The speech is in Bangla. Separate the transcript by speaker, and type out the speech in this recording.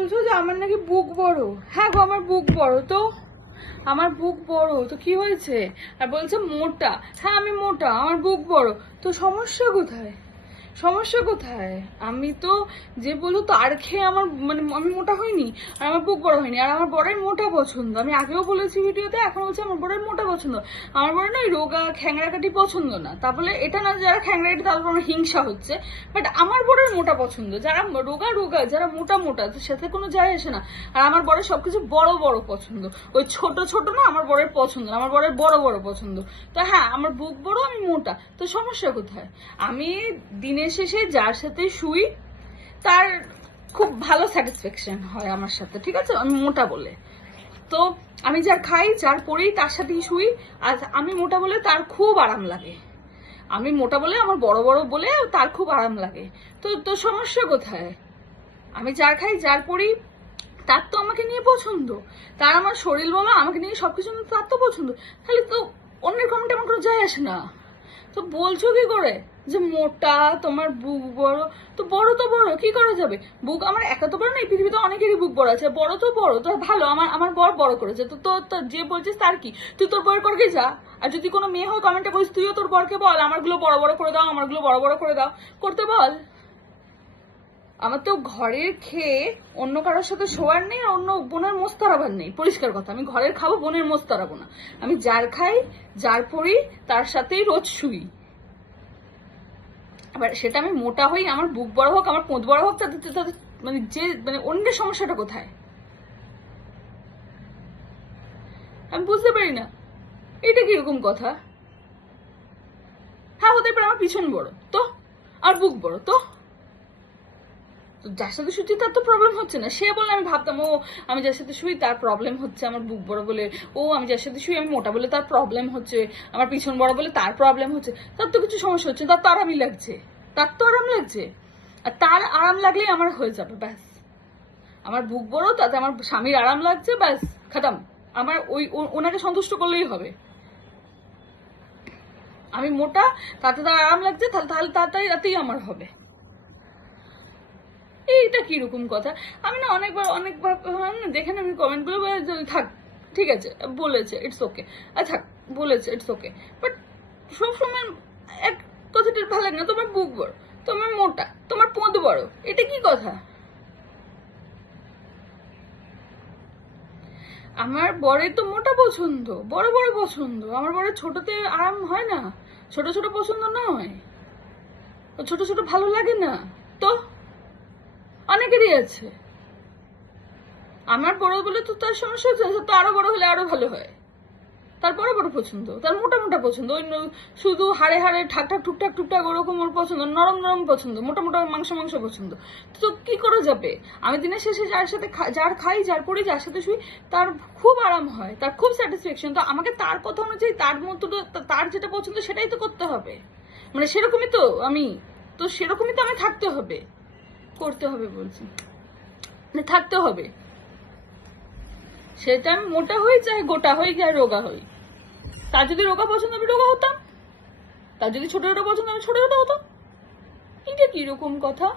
Speaker 1: বলছো যে আমার নাকি বুক বড়? হ্যাঁ গো, আমার বুক বড়। তো? আমার বুক বড়। তো কি হয়েছে? আর বলছে মোটা। হ্যাঁ আমি মোটা, আমার বুক বড়। তো সমস্যা কোথায়? সমস্যা কোথায়? আমি তো যে বলতো তার খেয়ে আমার মানে আমি মোটা হইনি, আর আমার বুক বড় হয়নি, আর আমার বড়ের মোটা পছন্দ। আমি আগেও বলেছি ভিডিওতে, এখন বলছি আমার বড়ের মোটা পছন্দ। আমার বড় না রোগা খ্যাংরাকাটি পছন্দ না। তারপরে এটা না যারা খ্যাংরাকাটি তাদের আমার হিংসা হচ্ছে বাট আমার বড়ের মোটা পছন্দ। যারা রোগা রোগা, যারা মোটা মোটা তো সাথে কোনো যায় আসে না। আর আমার বড়ের সবকিছু বড় বড় পছন্দ। ওই ছোট ছোট না আমার বড়ের পছন্দ আমার বড়ের বড় বড় পছন্দ। তো হ্যাঁ আমার বুক বড়, আমি মোটা। তো সমস্যা কোথায়? আমি দিনের শেষে যার সাথে শুই, তার খুব ভালো স্যাটিসফ্যাকশন হয় আমার সাথে, ঠিক আছে? আমি মোটা বলে। তো আমি যার খাই, যার পরেই তার সাথেই শুই, আর আমি মোটা বলে তার খুব আরাম লাগে। আমি মোটা বলে, আমার বড় বড় বলে তার খুব আরাম লাগে। তো তো সমস্যা কোথায়? আমি যার খাই, যার পরি তার তো আমাকে নিয়ে পছন্দ। তার আমার শরীর বলো আমাকে নিয়ে সবকিছু তার তো পছন্দ। তাহলে তো অন্যের কমেন্টে আমার কোনো যায় আসে না। তো বলছো কি করে? যে মোটা, তোমার বুক বড়। তো বড় তো বড়, কি করা যাবে? বুক আমার একা তো বড় না, এই পৃথিবীতে অনেকেরই বুক বড় আছে। বড় তো বড়, তো ভালো, আমার আমার বর বড় করেছে। তো তো যে বলছিস তার কি? তুই তোর বয়ের করকে যা। আর যদি কোনো মেয়ে হয় কমেন্টে বলিস, তুইও তোর বরকে বল। আমারগুলো বড় বড় করে দাও, আমারগুলো বড় বড় করে দাও। করতে বল। আমার তো ঘরের খেয়ে অন্য কারোর সাথে শোয়ার নেই, আর অন্য বোনের মোস্ত তারাবার নেই। পরিষ্কার কথা, আমি ঘরের খাব, বোনের মোস্তারাবো না। আমি যার খাই, যার পরি, তার সাথেই রোজ শুই। এবার সেটা আমি মোটা হই, আমার বুক বড় হোক, আমার পোঁত বড় হোক তাদের তাদের মানে যে মানে অন্যের সমস্যাটা কোথায়? আমি বুঝতে পারি না। এটা কীরকম কথা? হ্যাঁ হতে পারে আমার পিছন বড়, তো? আর বুক বড়, তো? তো যার সাথে শুচ্ছি, তার তো প্রবলেম হচ্ছে না। সে বলে, আমি ভাবতাম, ও, আমি যার সাথে শুই, তার প্রবলেম হচ্ছে আমার বুক বড় বলে। ও, আমি যার সাথে শুই, আমি মোটা বলে, তার প্রবলেম হচ্ছে। আমার পিছন বড় বলে, তার প্রবলেম হচ্ছে। তার তো কিছু সমস্যা হচ্ছে তার তো আরামই লাগছে। তার তো আরাম লাগছে। আর তার আরাম লাগলেই আমার হয়ে যাবে, ব্যাস। আমার বুক বড়, তাতে আমার স্বামীর আরাম লাগছে, ব্যাস, খাতাম। আমার ওই ওনাকে সন্তুষ্ট করলেই হবে। আমি মোটা, তাতে তার আরাম লাগছে, তাহলে তাহলে তাড়াতাড়ি রাতেই আমার হবে। এইটা কীরকম কথা? আমি না অনেকবার অনেকবার, হয় দেখেন আমি কমেন্টগুলো থাক, ঠিক আছে, বলেছে ইটস ওকে আচ্ছা বলেছে ইটস ওকে বাট সবসময় এক কথাটা ভালো লাগে না। তোমার বুক বড়, তোমার মোটা, তোমার পোঁত বড়, এটা কি কথা? আমার বরে তো মোটা পছন্দ, বড় বড় পছন্দ। আমার বরের ছোটতে আরাম হয় না, ছোট ছোট পছন্দ নয়। ছোট ছোট ভালো লাগে না। তো? অনেকেরই আছে। আমার বড় বলে তো তার সমস্যা হচ্ছে তো আরও বড় হলে আরও ভালো হয়। তার বড় বড় পছন্দ, তার মোটা মোটা পছন্দ ওই শুধু হাড়ে হাড়ে ঠাক ঠাক টুকটাক টুকটাক ওরকম ওর পছন্দ, নরম নরম পছন্দ, মোটা মোটা মাংস মাংস পছন্দ। তো কি করা যাবে? আমি দিনের শেষে যার সাথে যার খাই, যার পরে যার সাথে শুই, তার খুব আরাম হয়, তার খুব স্যাটিসফ্যাকশন তো আমাকে তার কথা অনুযায়ী তার মতো তার যেটা পছন্দ সেটাই তো করতে হবে। মানে সেরকমই তো আমি, তো সেরকমই তো আমি থাকতে হবে। করতে হবে বলছি। মানে থাকতে হবে। সেটা আমি মোটা হই চাই গোটা হই কি আর রোগা হই। তার যদি রোগা পছন্দ আমি রোগা হতাম। তার যদি ছোট ছোট পছন্দ আমি ছোট ছোট হতাম। এটা কীরকম কথা?